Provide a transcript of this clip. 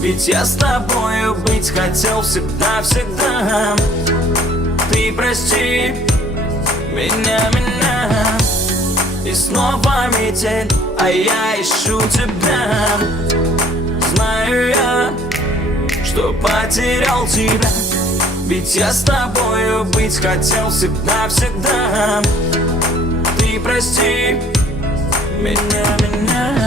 Ведь я с тобою быть хотел всегда-всегда. Ты прости меня. И снова метель, а я ищу тебя. Знаю я, что потерял тебя. Ведь я с тобою быть хотел всегда-всегда. Ты прости меня.